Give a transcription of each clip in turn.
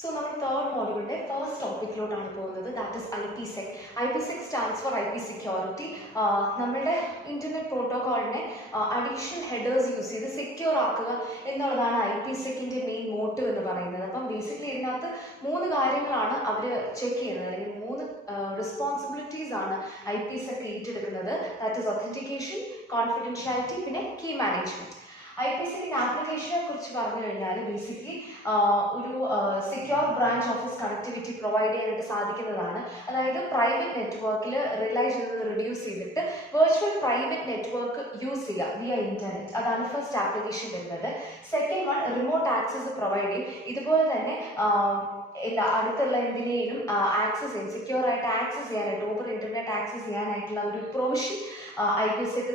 So, our third module, first topic that is IPSec. IPSec stands for IP security. Internet protocol additional headers use the secure IPSec main motive. Basically, check responsibilities IPSec that is authentication, confidentiality, and key management. IPSec application basically secure branch office connectivity provide private network reduce virtual private network use via internet. That is first application. Second one, remote access providing. Access secure access over internet access provision IPSec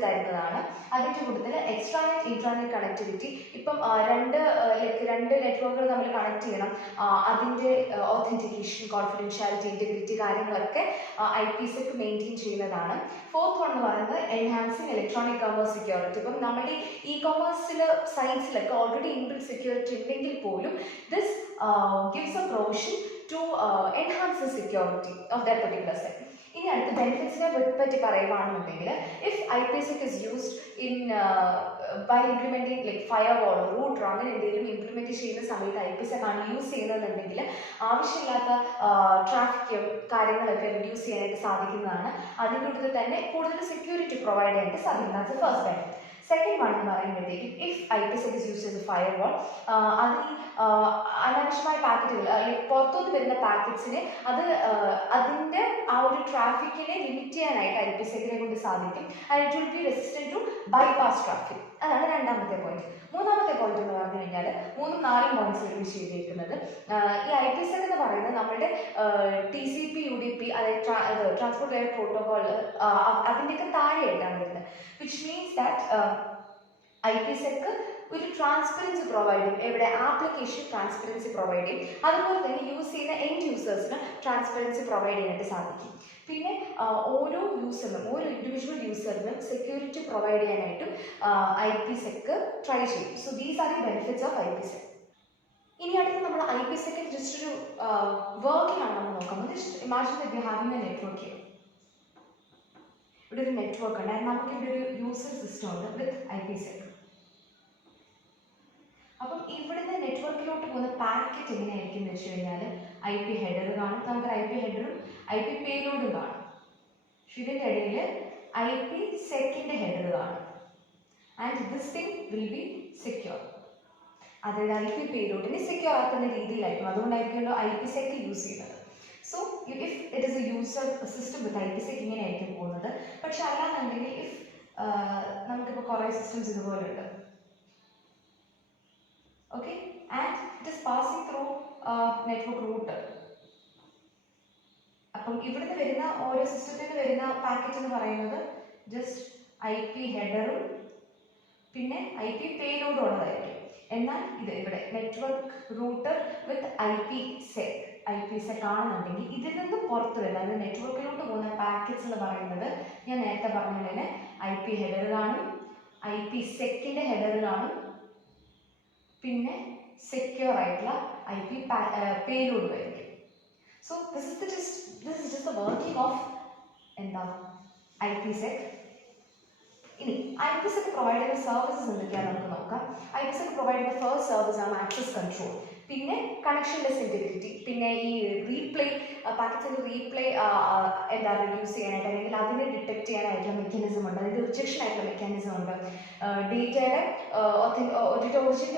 extranet intranet connectivity. Two network connect authentication, confidentiality, integrity IPSec maintain. Fourth one enhancing electronic commerce security. E-commerce sites already inbuilt security. This gives a provision to enhance the security of that particular site. The benefits if IPSec is used in by implementing like firewall or router implementation IPSec use traffic reduce security provide. That's the first benefit. Second one, if IPSec is used as a firewall, unactualized packet packets traffic limit IPSec and it will be resistant to bypass traffic. That's the point. Third point is IPSec TCP UDP transport layer protocol which means that IPSec transparency providing, application transparency providing, use end users transparency providing. All individual user security providing IPSec try. So these are the benefits of IPSec. IPSec just to working. Just imagine that we are having a network here. It is a network and a user system with IPSec. Now, network packet IP header, IP header, IP payload. IP second header. And this thing will be secure. That is IP payload is secure. IPSec use. So, if it is a user system with IPSec, but if systems okay, and it is passing through network router. Now, system packet just IP header, IP payload. Network router with IPSec. IPSec network packets IP header, IPSec header, secure IP payload. So this is just the working of IPSec. IPSec provided services. IPSec provided the first service access control. Connectionless integrity. Replay packets replay reduce detect mechanism rejection mechanism data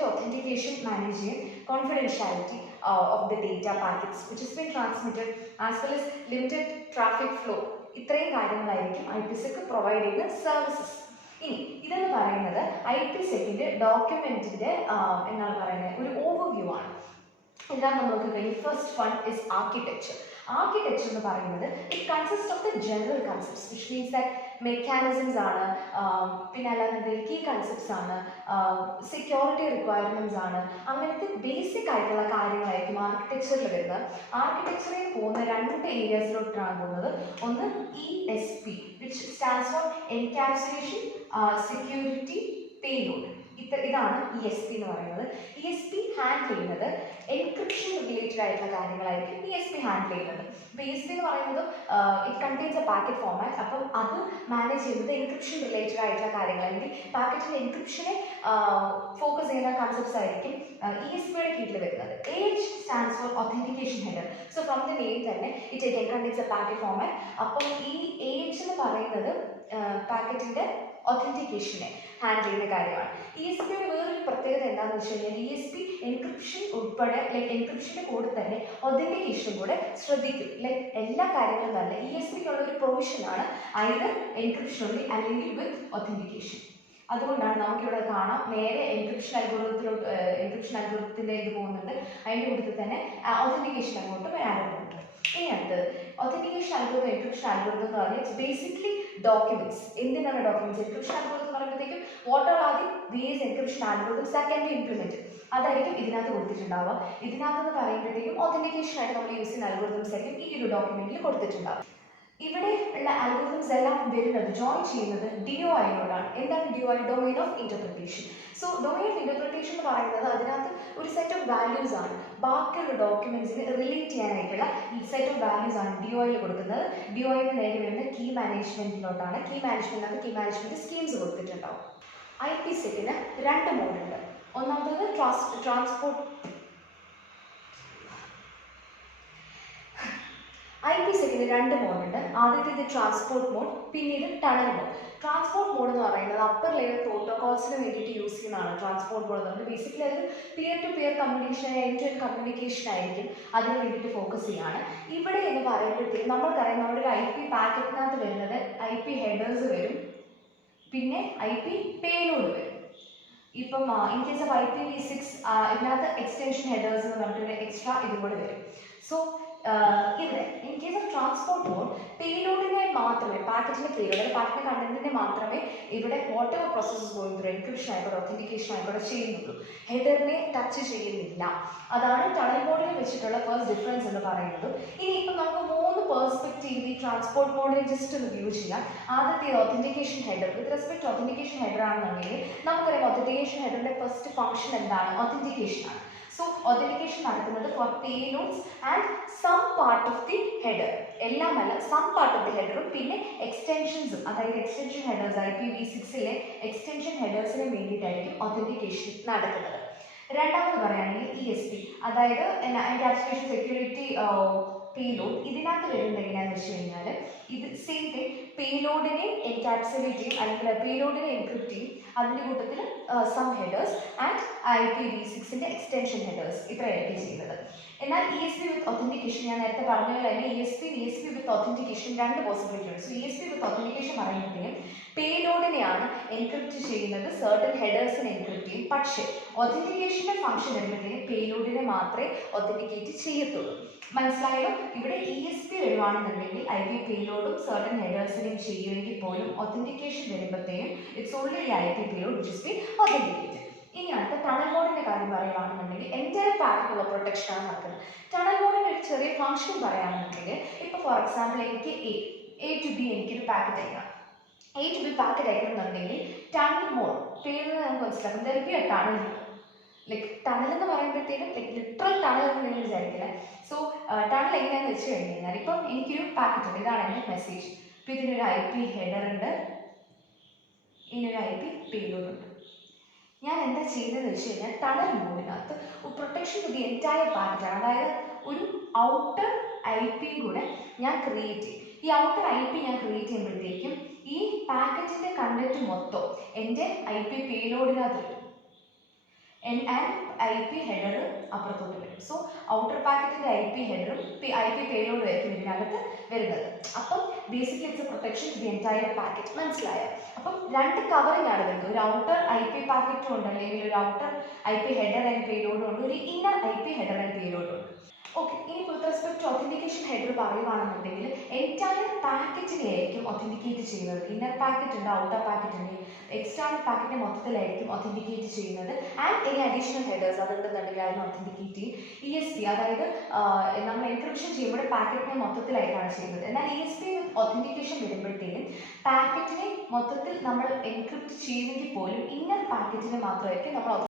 authentication managing confidentiality of the data packets which has been transmitted as well as limited traffic flow. IPSec providing the services. This is IPSec document overview. First one is architecture. Architecture it consists of the general concepts, which means that mechanisms are key concepts security requirements basic architecture architecture areas NSP, which stands for encapsulation, security, payload. ഇതാണ് ESP എന്ന് പറയുന്നത്. ESP handle ചെയ്യുന്നത് encryption related ആയിട്ടുള്ള കാര്യങ്ങളായിരിക്കും ESP handle ചെയ്യുന്നത്. അപ്പോൾ ESP എന്ന് പറയുന്നത് it contains A packet format. അപ്പം അത് മാനേജ് ചെയ്യുന്നത് എൻക്രിപ്ഷൻ റിലേറ്റഡ് ആയിട്ടുള്ള കാര്യങ്ങൾ, അല്ലെങ്കിൽ പാക്കറ്റിന്റെ എൻക്രിപ്ഷനെ ഫോക്കസ് ചെയ്യുന്ന കൺസെപ്റ്റ്സ് ആയിരിക്കും ESPയുടെ കീഴിൽ വരുന്നത്. H stands for authentication header. So from the name തന്നെ it again contains a packet format. അപ്പോൾ ഈ H എന്ന് പറയുന്നത് പാക്കറ്റിന്റെ ഒതന്റിക്കേഷനെ ഹാൻഡിൽ ചെയ്യുന്ന കാര്യമാണ്. ESPയുടെ വേറൊരു പ്രത്യേകത എന്താണെന്ന് വെച്ച് കഴിഞ്ഞാൽ ESP എൻക്രിപ്ഷൻ ഉൾപ്പെടെ ലൈക്ക് എൻക്രിപ്ഷന്റെ കൂടെ തന്നെ ഒതന്റിക്കേഷനും കൂടെ ശ്രദ്ധിക്കും. ലൈക്ക് എല്ലാ കാര്യങ്ങളും തന്നെ ESPക്കുള്ള ഒരു പ്രൊവിഷനാണ് ഐദർ എൻക്രിപ്ഷൻ ഉള്ളി അല്ലെങ്കിൽ വിത്ത് ഒതന്റിക്കേഷൻ. അതുകൊണ്ടാണ് നമുക്കിവിടെ കാണാം നേരെ എൻക്രിപ്ഷൻ അൽഗോരിതത്തിന്റെ ഇത് പോകുന്നുണ്ട്, അതിൻ്റെ കൂട്ടത്തിൽ തന്നെ ഒതന്റിക്കേഷൻ അങ്ങോട്ട് വരാറുണ്ട്. ഇനി അടുത്തത് ഒതന്റിക്കേഷൻ അൽഗോരിതം, എൻക്രിപ്ഷൻ അൽഗോരിതം എന്ന് പറഞ്ഞാൽ ഇറ്റ്സ് ബേസിക്കലി ഡോക്യുമെന്റ്സ്. എന്തിനാണ് ഡോക്യുമെന്റ്സ്? എൻക്രിപ്ഷൻ അൽഗോരിതം എന്ന് പറയുമ്പോഴത്തേക്കും what are the ways encryption algorithms that can be implemented, അതായിരിക്കും ഇതിനകത്ത് കൊടുത്തിട്ടുണ്ടാവുക. ഇതിനകത്ത് പറയുമ്പോഴത്തേക്കും ഒതന്റിക്കേഷൻ ആയിട്ട് നമ്മൾ യൂസ് ചെയ്യുന്ന അൽഗോരിതംസ് ആയിരിക്കും ഈ ഒരു ഡോക്യുമെന്റിൽ കൊടുത്തിട്ടുണ്ടാവും. ഇവിടെ ഉള്ള അൽഗോരിതംസ് എല്ലാം വരുന്നത് ജോയിൻ ചെയ്യുന്നത് DOI-നോടാണ്. എന്താണ് DOI? Domain of interpretation. So domain of interpretation എന്ന് പറയുന്നത് അതിനകത്ത് ഒരു സെറ്റ് ഓഫ് വാല്യൂസ് ആണ്, ബാക്കിയുള്ള ഡോക്യുമെന്റ്സിനെ റിലേറ്റ് ചെയ്യാനായിട്ടുള്ള ഈ സെറ്റ് ഓഫ് വാല്യൂസ് ആണ് DOI-ൽ കൊടുക്കുന്നത്. DOI-ന് നേരെ വരുന്ന കീ മാനേജ്മെന്റിലോട്ടാണ്. കീ മാനേജ്മെന്റ് സ്കീംസ് കൊടുത്തിട്ടുണ്ടാവും. IPSec-ന് 2 മോഡുണ്ട്. ഒന്നാമത് ട്രാൻസ്പോർട്ട് IPSec-ന് 2 മോഡുണ്ട്. ആദ്യത്തേത് ട്രാൻസ്പോർട്ട് മോഡ്, പിന്നീട് ടണൽ മോഡ്. ട്രാൻസ്പോർട്ട് മോഡ് എന്ന് പറയുന്നത് അപ്പർ ലെയർ പ്രോട്ടോകോൾസിന് വേണ്ടിയിട്ട് യൂസ് ചെയ്യുന്നതാണ്. ട്രാൻസ്പോർട്ട് മോഡ് എന്ന് പറയുന്നത് ബേസിക്കലി അത് peer to peer communication, end to end communication ആയിരിക്കും, അതിന് വേണ്ടിയിട്ട് ഫോക്കസ് ചെയ്യാണ്. ഇവിടെ എന്ന് പറയുമ്പോഴത്തേക്കും നമ്മൾക്കറിയാം നമ്മുടെ ഒരു IP പാക്കറ്റിനകത്ത് വരുന്നത് IP ഹെഡേഴ്സ് വരും, പിന്നെ IP പേലോഡ് വരും. ഇപ്പം ഇൻ കേസ് ഓഫ് IPv6 ഇതിനകത്ത് എക്സ്റ്റൻഷൻ ഹെഡേഴ്സ് എന്ന് പറഞ്ഞിട്ട് എക്സ്ട്രാ ഇതും കൂടെ വരും. സോ ഇവിടെ in case of transport mode പേലോഡിനെ മാത്രമേ, പാക്കറ്റിന്റെ പേലോഡ് പാക്കറ്റിന്റെ കണ്ടന്റിനെ മാത്രമേ ഇവിടെ whatever processes going through encryption ആയിക്കോട്ടെ ഒതന്റിക്കേഷൻ ആയിക്കോട്ടെ ചെയ്യുന്നുള്ളൂ, ഹെഡറിനെ ടച്ച് ചെയ്യുന്നില്ല. അതാണ് ടണൽ മോഡിൽ വെച്ചിട്ടുള്ള ഫസ്റ്റ് ഡിഫറൻസ് എന്ന് പറയുന്നത്. ഇനി ഇപ്പം നമുക്ക് 3 പെർസ്പെക്റ്റീവ് ഈ ട്രാൻസ്പോർട്ട് മോഡിനെ ജസ്റ്റ് ഒന്ന് വ്യൂ ചെയ്യാം. ആദ്യത്തെ authentication header. With respect to authentication header ആണെന്നുണ്ടെങ്കിൽ നമുക്കറിയാം ഒതന്റിക്കേഷൻ ഹെഡറിന്റെ ഫസ്റ്റ് ഫംഗ്ഷൻ എന്താണ്? ഒതന്റിക്കേഷൻ ആണ്. So authentication നടക്കുന്നത് for payloads and some part of the header. എല്ലാമല്ല some part of the header പിന്നെ എക്സ്റ്റൻഷൻസും, അതായത് എക്സ്റ്റൻഷൻ ഹെഡേഴ്സ് IPv6-ലെ എക്സ്റ്റൻഷൻ ഹെഡേഴ്സിന് വേണ്ടിയിട്ടായിരിക്കും authentication നടക്കുന്നത്. രണ്ടാമത് പറയുകയാണെങ്കിൽ ESP, അതായത് എൻക്യാപ്സുലേഷൻ സെക്യൂരിറ്റി പേലോഡ്. ഇതിനകത്ത് വരുന്നത് എങ്ങനെയാണെന്ന് വെച്ച് കഴിഞ്ഞാൽ ഇത് സെയിം തിങ്, പേലോഡിനെ എൻക്യാപ്സുലേറ്റ് ചെയ്യും അല്ലെങ്കിൽ പേലോഡിനെ എൻക്രിപ്റ്റ് ചെയ്യും, അതിൻ്റെ കൂട്ടത്തിൽ സം ഹെഡേഴ്സ് ആൻഡ് IPv6-ന്റെ എക്സ്റ്റൻഷൻ ഹെഡേഴ്സ് ഇത്രയായിരിക്കും ചെയ്യുന്നത്. എന്നാൽ ESP വിത്ത് ഒതന്റിക്കേഷൻ ഞാൻ നേരത്തെ പറഞ്ഞ പോലെ തന്നെ ESP വിത്ത് ഒതന്റിക്കേഷൻ 2 പോസിബിലിറ്റി ഉണ്ട്. സോ ESP വിത്ത് ഒതന്റിക്കേഷൻ പറയുമ്പോഴത്തേക്കും പേലോഡിനെയാണ് എൻക്രിപ്റ്റ് ചെയ്യുന്നത്, സർട്ടൻ ഹെഡേഴ്സിനെ എൻക്രിപ്റ്റ് ചെയ്യും. പക്ഷേ ഒതന്റിക്കേഷന്റെ ഫംഗ്ഷൻ വരുമ്പോഴത്തേക്കും പേലോഡിനെ മാത്രമേ ഒതന്റിക്കേറ്റ് ചെയ്യത്തുള്ളൂ. മനസ്സിലായല്ലോ? ഇവിടെ ESP വരുവാണെന്നുണ്ടെങ്കിൽ IP പേലോഡും സർട്ടൻ ഹെഡേഴ്സിനെയും ചെയ്യുമെങ്കിൽ പോലും ഒതന്റിക്കേഷൻ വരുമ്പോഴത്തേക്കും it's only IP payload which is be authenticated. ഇനി അടുത്ത ടണൽ മോഡിന്റെ കാര്യം പറയുകയാണെന്നുണ്ടെങ്കിൽ എൻറ്റയർ പാക്കറ്റുള്ള പ്രൊട്ടക്ഷൻ ആണ് നടക്കുന്നത്. ടണൽ മോഡിന്റെ ഒരു ചെറിയ ഫംഗ്ഷൻ പറയുകയാണെന്നുണ്ടെങ്കിൽ ഇപ്പോൾ ഫോർ എക്സാമ്പിൾ എനിക്ക് A to B എനിക്കൊരു പാക്കറ്റ് അയക്കാം. A to B പാക്കറ്റ് അയക്കണമെന്നുണ്ടെങ്കിൽ ടണൽ മോഡ് പേരിൽ നമുക്ക് മനസ്സിലാക്കും ടണൽ. ലൈക്ക് ടണൽ എന്ന് പറയുമ്പോഴത്തേക്കും ലിറ്ററൽ ടണൽ എന്ന് നിങ്ങൾ വിചാരിക്കില്ല. സോ ടണൽ എങ്ങനെയാണെന്ന് വെച്ച് കഴിഞ്ഞ് കഴിഞ്ഞാൽ ഇപ്പം എനിക്കൊരു പാക്കറ്റ് ഉണ്ട്, ഇതാണ് എൻ്റെ മെസ്സേജ്. ഇപ്പം ഇതിനൊരു IP ഹെഡർ ഉണ്ട്, ഇതിനൊരു IP പേലോഡ് ഉണ്ട്. ഞാൻ എന്താ ചെയ്തതെന്ന് വെച്ച് കഴിഞ്ഞാൽ ടണൽ മോഡിനകത്ത് പ്രൊട്ടക്ഷൻ ടു ദി എൻറ്റയർ പാക്കറ്റാണ്, അതായത് ഒരു ഔട്ടർ IP കൂടെ ഞാൻ ക്രിയേറ്റ് ചെയ്യും. ഈ ഔട്ടർ IP ഞാൻ ക്രിയേറ്റ് ചെയ്യുമ്പോഴത്തേക്കും ഈ പാക്കറ്റിന്റെ കണ്ടന്റ് മൊത്തം എൻ്റെ IP പേലോഡിനകത്ത് വരും ആൻഡ് IP ഹെഡർ അപ്പുറത്തോട്ട് വരും. സോ ഔട്ടർ പാക്കറ്റിന്റെ IP ഹെഡറും IP പേലോഡും ആയിരിക്കും ഇതിനകത്ത് വരുന്നത്. അപ്പം basically it's a protection to the entire packet. മനസ്സിലായോ? അപ്പം 2 കവറിംഗ് ആണ് വരുന്നത്. ഒരു ഔട്ടർ IP പാക്കറ്റും ഉണ്ട്, അല്ലെങ്കിൽ ഒരു ഔട്ടർ IP ഹെഡർ ആൻഡ് പേലോഡും ഉണ്ട്, ഒരു ഇന്നർ IP ഹെഡർ ആൻഡ് പേലോഡും ഉണ്ട്. ഓക്കെ, ഇനി with respect to authentication header പറയുവാണെന്നുണ്ടെങ്കിൽ എൻറ്റയർ പാക്കറ്റിനെ ആയിരിക്കും ഒത്തന്റിക്കേറ്റ് ചെയ്യുന്നത്. ഇന്നർ പാക്കറ്റ് ഉണ്ട്, ഔട്ടർ പാക്കറ്റ് ഉണ്ട്, എക്സ്റ്റേണൽ പാക്കറ്റിനെ മൊത്തത്തിലായിരിക്കും ഒത്തന്റിക്കേറ്റ് ചെയ്യുന്നത്. ആൻഡ് ഇനി അഡീഷണൽ ഹെഡേഴ്സ് അതുണ്ടെന്നുണ്ടെങ്കിൽ അതിന് ഒത്തന്റിക്കേറ്റ് ചെയ്യും. ESP അതായത് നമ്മൾ എൻക്രിപ്ഷൻ ചെയ്യുമ്പോൾ പാക്കറ്റിനെ മൊത്തത്തിലായിട്ടാണ് ചെയ്യുന്നത്. എന്നാൽ ESP ഒത്തന്റിക്കേഷൻ വരുമ്പോഴത്തേക്കും പാക്കറ്റിനെ മൊത്തത്തിൽ നമ്മൾ എൻക്രിപ്റ്റ് ചെയ്യുമെങ്കിൽ പോലും ഇന്നർ പാക്കറ്റിനെ മാത്രമായിരിക്കും നമ്മൾ